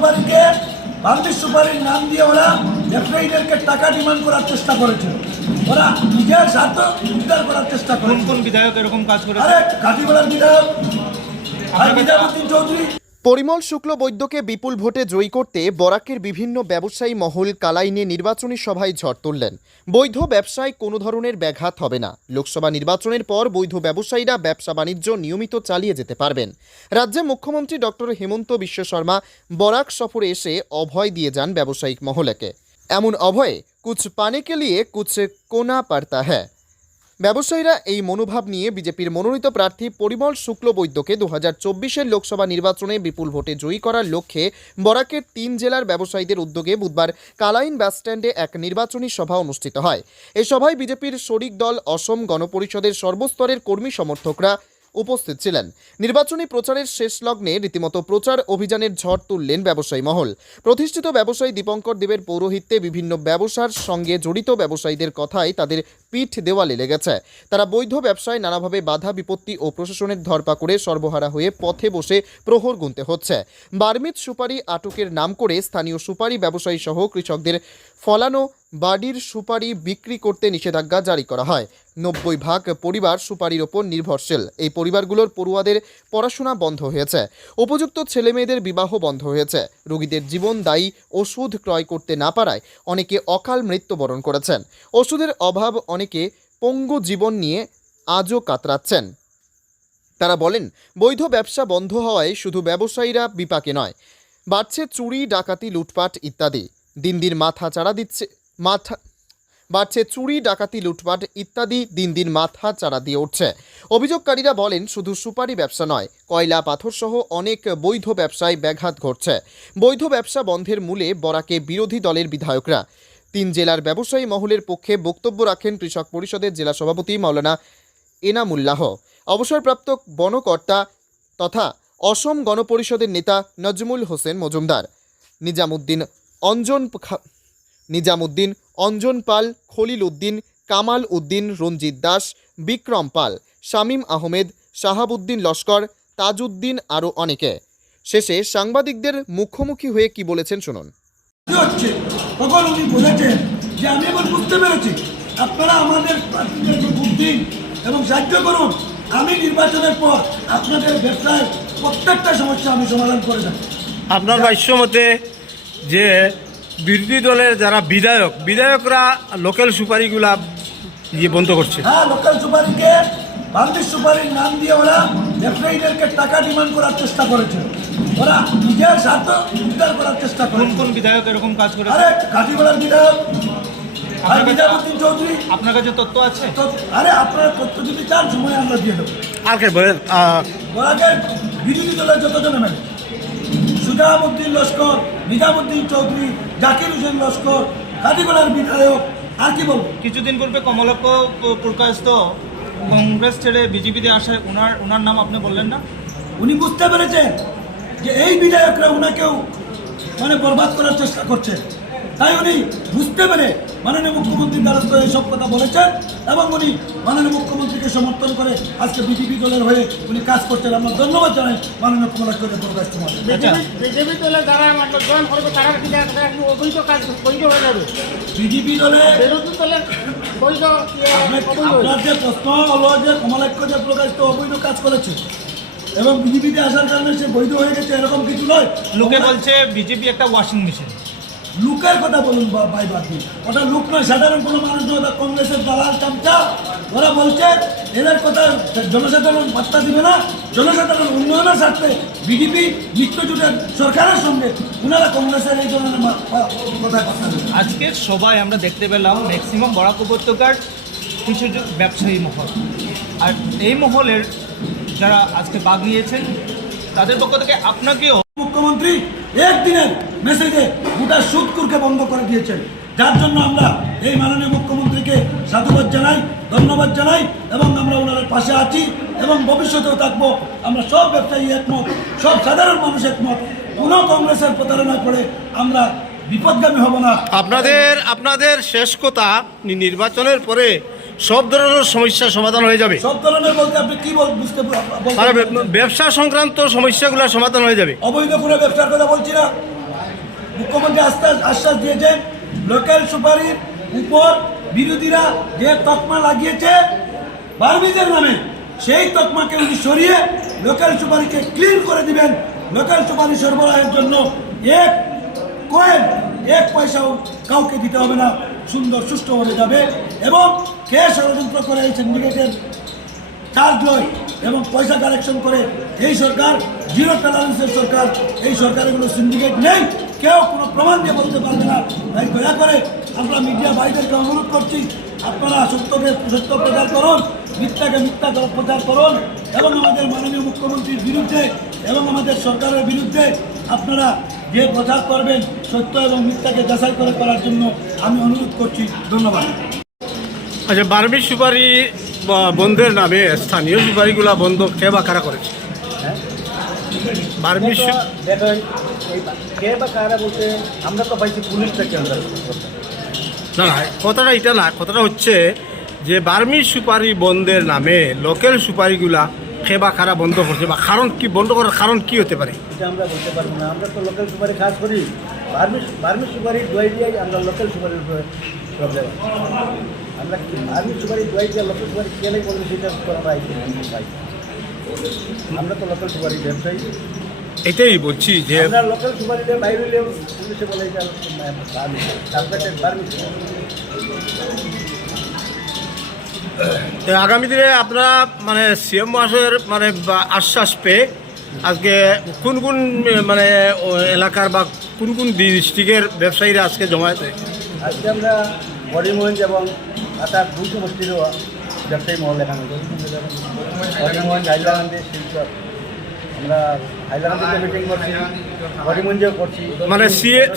সুপারিকে বান্দির সুপারির নাম দিয়ে ওরা ব্যবসায়ীদেরকে টাকা ডিমান্ড করার চেষ্টা করেছে। ওরা নিজের স্বার্থ উদ্ধার করার চেষ্টা করে কোন বিধায়ক এরকম কাজ করে আরে কাঠিগড়ার বিধায়ক। আর বিধায়ক চৌধুরী পরিমল শুক্ল বৈদ্যকে বিপুল ভোটে জয়ী করতে বরাকের বিভিন্ন ব্যবসায়ী মহল কালাইনে নির্বাচনী সভায় ঝড় তুললেন। বৈধ ব্যবসায় কোনো ধরনের ব্যাঘাত হবে না। লোকসভা নির্বাচনের পর বৈধ ব্যবসায়ীরা ব্যবসা বাণিজ্য নিয়মিত চালিয়ে যেতে পারবেন। রাজ্যে মুখ্যমন্ত্রী ডক্টর হেমন্ত বিশ্ব শর্মা বরাক সফরে এসে অভয় দিয়ে যান ব্যবসায়িক মহলেকে। এমন অভয়ে কুছ পানে কে লিয়ে কুছ কোনা পারতা হ্যাঁ ব্যবসায়ীরা এই মনোভাব নিয়ে বিজেপির মনোনীত প্রার্থী পরিমল শুক্ল বৈদ্যকে দু হাজার চব্বিশের লোকসভা নির্বাচনে বিপুল ভোটে জয়ী করার লক্ষ্যে বরাকের তিন জেলার ব্যবসায়ীদের উদ্যোগে বুধবার কালাইন বাসস্ট্যান্ডে এক নির্বাচনী সভা অনুষ্ঠিত হয়। এ সভায় বিজেপির শরিক দল, অসম গণপরিষদের সর্বস্তরের কর্মী সমর্থকরা উপস্থিত ছিলেন। নির্বাচনী প্রচারের শেষ লগ্নে রীতিমতো প্রচার অভিযানের ঝড় তুললেন ব্যবসায়ী মহল। প্রতিষ্ঠিত ব্যবসায়ী দীপঙ্কর দেবের পৌরোহিত্যে বিভিন্ন ব্যবসার সঙ্গে জড়িত ব্যবসায়ীদের কথাই তাদের পিঠ দেওয়ালে লেগেছে। তারা বৈধ ব্যবসায় নানাভাবে বাধা, বিপত্তি ও প্রশাসনের ধরপাকড়ে সর্বহারা হয়ে পথে বসে প্রহর গুনতে হচ্ছে। বার্মিত সুপারি আটকের নাম করে স্থানীয় সুপারি ব্যবসায়ী সহ কৃষকদের ফলানো বাড়ির সুপারি বিক্রি করতে নিষেধাজ্ঞা জারি করা হয়। নব্বই ভাগ পরিবার সুপারির ওপর নির্ভরশীল। এই পরিবারগুলোর পড়ুয়াদের পড়াশোনা বন্ধ হয়েছে। উপযুক্ত ছেলেমেয়েদের বিবাহ বন্ধ হয়েছে। রোগীদের জীবন দায়ী, ওষুধ ক্রয় করতে না পারায় অনেকে অকাল মৃত্যুবরণ করেছেন। ওষুধের অভাব অনেকে পঙ্গু জীবন নিয়ে আজও কাতরাচ্ছেন। তারা বলেন, বৈধ ব্যবসা বন্ধ হওয়ায় শুধু ব্যবসায়ীরা বিপাকে নয়, বাড়ছে চুরি, ডাকাতি, লুটপাট ইত্যাদি। দিন দিন মাথা চাড়া দিচ্ছে মাথা বাড়ছে চুরি, ডাকাতি, লুটপাট ইত্যাদি দিন দিন মাথা চাড়া দিয়ে উঠছে। অভিযোগকারীরা বলেন, শুধু সুপারি ব্যবসা নয়, কয়লা পাথর সহ অনেক বৈধ ব্যবসায় ব্যাঘাত ঘটছে। বৈধ ব্যবসা বন্ধের মূলে বরাকে বিরোধী দলের বিধায়করা। তিন জেলার ব্যবসায়ী মহলের পক্ষে বক্তব্য রাখেন কৃষক পরিষদের জেলা সভাপতি মাওলানা এনামুল্লাহ। অবসরপ্রাপ্ত বনকর্তা তথা অসম গণপরিষদের নেতা নজমুল হোসেন মজুমদার। নিজামুদ্দিন, অঞ্জন নিজামুদ্দিন অঞ্জন পাল খলিল উদ্দিন কামাল উদ্দিন রঞ্জিত দাস বিক্রম পাল শামীম আহমেদ শাহাবুদ্দিন লস্কর তাজউদ্দিন আরও অনেকে। শেষে সাংবাদিকদের মুখোমুখি হয়ে কি বলেছেন শুনুন। তখন উনি বলেছেন যে আমি এখন বুঝতে পেরেছি। আপনারা আমাদের দিন এবং সাহায্য করুন। আমি নির্বাচনের পর আপনাদের ব্যবসায় প্রত্যেকটা সমস্যা আমি সমাধান করে দেবো। আপনার ভাষ্য মতে যে বিরোধী দলের যারা বিধায়ক বিধায়করা লোকাল সুপারিগুলা ইয়ে বন্ধ করছে। হ্যাঁ লোকাল সুপারিকে বান্দির সুপারির নাম দিয়ে ওরা ব্যবসায়ীদেরকে টাকা ডিমান্ড করার চেষ্টা করেছে। ওরা নিজের স্বার্থ উদ্ধার করার চেষ্টা কোন কোন বিধায়ক এরকম কাজ করেছে? আরে কাঠিগড়ার বিধায়ক আর আপনার বিদ্যাপতি চৌধুরী। আপনার কাছে তথ্য আছে? আরে আপনারা তথ্য যদি চান সময় আমরা দিয়ে দেবো। আর কে বলেন আহ, ওরাকে বিরোধী দলের যতজন মেলে সুজামুদ্দিন লস্কর নিজামুদ্দিন চৌধুরী জাকির হোসেন লস্কর কাদিগোলার বিধায়ক আর কি বলব? কিছুদিন পূর্বে কমলক্ষ প্রকাশিত কংগ্রেস ছেড়ে বিজেপিতে আসায় ওনার ওনার নাম আপনি বললেন না? উনি বুঝতে পেরেছেন যে এই বিধায়করা ওনাকেও মানে বরবাদ করার চেষ্টা করছে। তাই উনি বুঝতে পেরে মাননীয় মুখ্যমন্ত্রীর দ্বারস্থ এইসব কথা বলেছেন এবং উনি মাননীয় মুখ্যমন্ত্রীকে সমর্থন করে আজকে বিজেপি দলের হয়ে উনি কাজ করছেন। আমরা ধন্যবাদ জানাই মাননীয় কমলাক্ষ প্রকাশ কুমার আচ্ছা। বিজেপি দলে যারা মানে জয়েন করবে তারা কি অবৈধ কাজ বৈধ হয়ে যাবে? বিজেপি দলে বিরোধী আপনার যে প্রশ্ন হলো যে কমলাক্ষ যে প্রকাশ তো অবৈধ কাজ করেছে এবং বিজেপিতে আসার কারণে সে বৈধ হয়ে গেছে এরকম কিছু নয়। লোকে বলছে বিজেপি একটা ওয়াশিং মেশিন। লুকের কথা বলুন ভাই বাকি ওটা লুক নয়, সাধারণ কোনো মানুষ নয় ওটা কংগ্রেসের দালাল চামচা। ওরা বলছে, এদের কথা জনসাধারণ বার্তা দিবে না। জনসাধারণ উন্নয়নের স্বার্থে বিজেপি মিত্রজোটের সরকারের সঙ্গে ওনারা কংগ্রেসের এই ধরনের কথা আজকে সবাই আমরা দেখতে পেলাম ম্যাক্সিমাম বরাক উপত্যকার কিছু ব্যবসায়ী মহল। আর এই মহলের যারা আজকে ভাগ নিয়েছেন তাদের পক্ষ থেকে আপনাকেও মুখ্যমন্ত্রী একদিনের মেসেজে গোটা সুদকুরকে বন্ধ করে দিয়েছেন। যার জন্য আমরা এই মাননীয় মুখ্যমন্ত্রীকে সাধুবাদ জানাই ধন্যবাদ জানাই এবং আমরা ওনার পাশে আছি এবং ভবিষ্যতেও থাকব। আমরা সব ব্যবসায়ী একমত সব সাধারণ মানুষ একমত। কোনো কংগ্রেসের প্রতারণায় পড়ে আমরা বিপদগামী হব না। আপনাদের আপনাদের শেষ কথা নির্বাচনের পরে সব ধরনের সমস্যা সমাধান হয়ে যাবে। সব ধরনের বলতে আপনি কি বুঝতে ব্যবসা সংক্রান্ত সমস্যাগুলো সমাধান হয়ে যাবে। অবৈধ কোনো ব্যবসার কথা বলছি না। মুখ্যমন্ত্রী আশ্বাস আশ্বাস দিয়েছেন লোকাল সুপারির উপর বিরোধীরা যে তকমা লাগিয়েছে বার্মিজের নামে সেই তকমাকে উনি সরিয়ে লোকাল সুপারিকে ক্লিন করে দিবেন। লোকাল সুপারি সরবরাহের জন্য এক কয়েন এক পয়সাও কাউকে দিতে হবে না। সুন্দর, সুষ্ঠুভাবে যাবে এবং কে ষড়যন্ত্র করে এই সিন্ডিকেটের চার্জ লয় এবং পয়সা কালেকশন করে, এই সরকার জিরো টলারেন্সের সরকার, এই সরকারের কোনো সিন্ডিকেট নেই। কেউ কোনো প্রমাণ দিয়ে বলতে পারবে না। তাই দয়া করে আমরা মিডিয়া ভাইদেরকে অনুরোধ করছি, আপনারা সত্যকে, সত্য প্রচার করুন, মিথ্যাকে মিথ্যা প্রচার করুন এবং আমাদের মাননীয় মুখ্যমন্ত্রীর বিরুদ্ধে এবং আমাদের সরকারের বিরুদ্ধে আপনারা যে প্রচার করবেন সত্য এবং মিথ্যাকে যাচাই করে করার জন্য আমি অনুরোধ করছি ধন্যবাদ। আচ্ছা বার্মির সুপারি বন্ধের নামে স্থানীয় সুপারিগুলা বন্ধ কে বা কারা করেছে? বার্মির সু- দেখেন এই কে বা কারা বলতে আমরা তো পাইছি পুলিশ না না কথাটা এটা না কথাটা হচ্ছে যে বার্মি সুপারি বন্ধের নামে লোকাল সুপারিগুলা কে বা কারা বন্ধ করছে বা কারণ কি বন্ধ করার কারণ কি হতে পারে? এটা আমরা বলতে পারব না আমরা তো লোকাল সুপারি খাস করি। বার্মিস বার্মিস সুপারি দোয়াই দিয়েই আমরা লোকাল সুপারির প্রবলেম আমরা কি বার্মিস সুপারি দোয়াই দিয়ে লোকাল সুপারি কেলে বলবে সেটা করা পাই আমরা তো লোকাল সুপারি ব্যবসায়ী। এটাই বলছি যে আমরা লোকাল সুপারিতে বাইরে হইলেও পুলিশে বলে তো আগামী দিনে আপনারা মানে সিএম মাসের মানে আশ্বাস পেয়ে আজকে কোন কোন মানে এলাকার বা কোন কোন ডিস্ট্রিক্টের ব্যবসায়ীরা আজকে জমায়েত হয়েছে। আজকে আমরা বডিমগঞ্জ এবং আটার দুই সমষ্টিরও ব্যবসায়ী মহল এখানে বডিমগঞ্জ হাইলাকান্দি শিলচর। আমরা হাইলাকান্দিতে মিটিং করছি বডিমগঞ্জেও করছি। মানে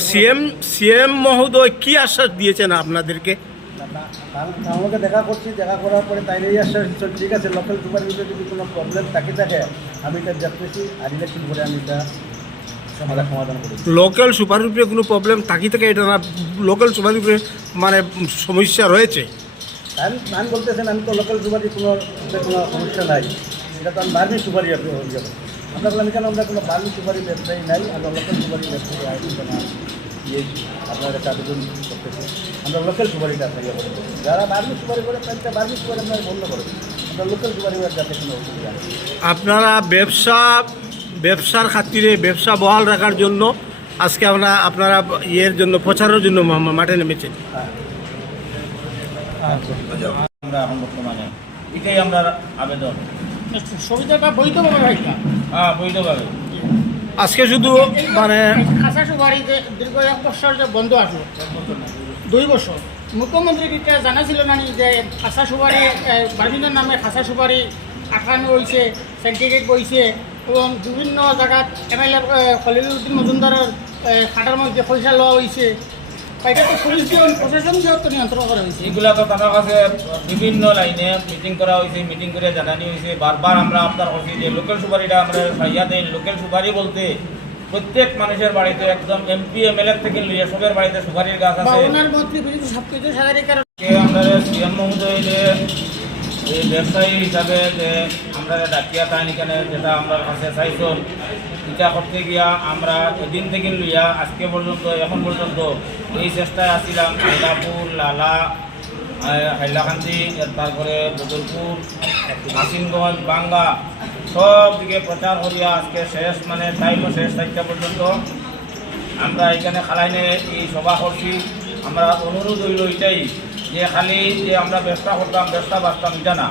সিএম সিএম মহোদয় কি আশ্বাস দিয়েছেন আপনাদেরকে? আমাকে দেখা করছি দেখা করার পরে তাই এই আশ্বাস ঠিক আছে লোকাল সুপার যদি কোনো প্রবলেম থাকে থাকে আমি এটা দেখতেছি আর ইলেকশন করে আমি এটা লোকাল সুপারির উপরে কোনো প্রবলেম থাকি থেকে এটা না লোকাল সুপারির উপরে মানে সমস্যা রয়েছে। আমি আমি বলতেছেন আমি তো লোকাল সুপারি কোনো কোনো সমস্যা নাই। এটা তো আমি বার্মি সুপারি আপনি যাবে আমরা বললাম কেন আমরা কোনো বার্মি সুপারি ব্যবসায়ী নাই? আমরা লোকাল সুপারি ব্যবসায়ী আসছে না। ইয়ে আপনারা একটা আবেদন করতেছে আমরা লোকাল সুপারিটা আপনাকে যারা বার্মি সুপারি করে তাদেরকে বার্মি সুপারি বন্ধ করব আমরা লোকাল সুপারি যাতে কোনো অসুবিধা আপনারা ব্যবসা ব্যবসার খাতিরে ব্যবসা বহাল রাখার জন্য আজকে আমরা আপনারা ইয়ের জন্য প্রচারের জন্য মাঠে নেমেছেন। আমরা এখন বর্তমানে এটাই আমরা আবেদন। সুবিধাটা বৈধভাবে ভাইটা হ্যাঁ বৈধভাবে। আজকে শুধু মানে দীর্ঘ এক বছর যে বন্ধ আসলো দুই বছর। মুখ্যমন্ত্রী এটা জানাছিল না যে খাসা সুপারি বার্মিনের নামে খাসা সুপারি আঠানো হয়েছে সেন্টিগ্রেট বইছে। এবং বিভিন্ন জায়গাত এম এল এ খলিলুদ্দিন মজুমদারের খাটার মধ্যে পয়সা লওয়া হয়েছে এটা তো পুলিশ দিয়ে প্রশাসন দিয়ে নিয়ন্ত্রণ করা হয়েছে এগুলা তো তাদের কাছে বিভিন্ন লাইনে মিটিং করা হয়েছে মিটিং করে জানানি হয়েছে বারবার আমরা আপনার করছি যে লোকাল সুপারিটা আমরা সাইয়া দেন লোকাল সুপারি বলতে প্রত্যেক মানুষের বাড়িতে একদম এমপি এমএলএ থেকে লইয়া সবের বাড়িতে সুপারির গাছ আছে। ওনার সাধারণ কারণ। আমরা সিএম মহোদয় যে এই ব্যবসায়ী হিসাবে যে আমরা ডাকিয়া তাই এখানে যেটা আমরা কাছে চাইছো। এটা করতে গিয়া আমরা এদিন থেকে লইয়া আজকে পর্যন্ত, এখন পর্যন্ত এই চেষ্টায় আসছিলাম হাইলাপুর, লালা হাইলাকান্দি, তারপরে বদরপুর মাসিমগঞ্জ বাঙ্গা সব দিকে প্রচার করিয়া আজকে শেষ মানে টাইমও শেষ চারটা পর্যন্ত। আমরা এখানে খালাইনে এই সভা করছি। আমরা অনুরোধ হইল এটাই যে খালি যে আমরা ব্যবসা করতাম, ব্যবসা বাঁচতাম, এটা না।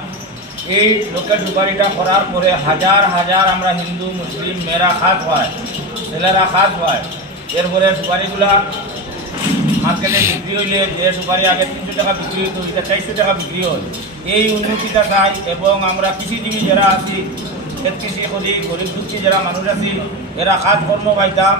এই লোকের সুপারিটা করার পরে হাজার হাজার আমরা হিন্দু, মুসলিম, মেয়েরা খাত হয়, ছেলেরা খাত হয়। এরপরে সুপারিগুলা মার্কেটে বিক্রি হইলে যে সুপারি আগে তিনশো টাকা বিক্রি হইতো এটা চারশো টাকা বিক্রি হয়। এই উন্নতিটা চাই এবং আমরা কৃষিজীবী যারা আছি কৃষি করি, গরিব দুঃখী যারা মানুষ আছি, এরা খাত কর্ম পাইতাম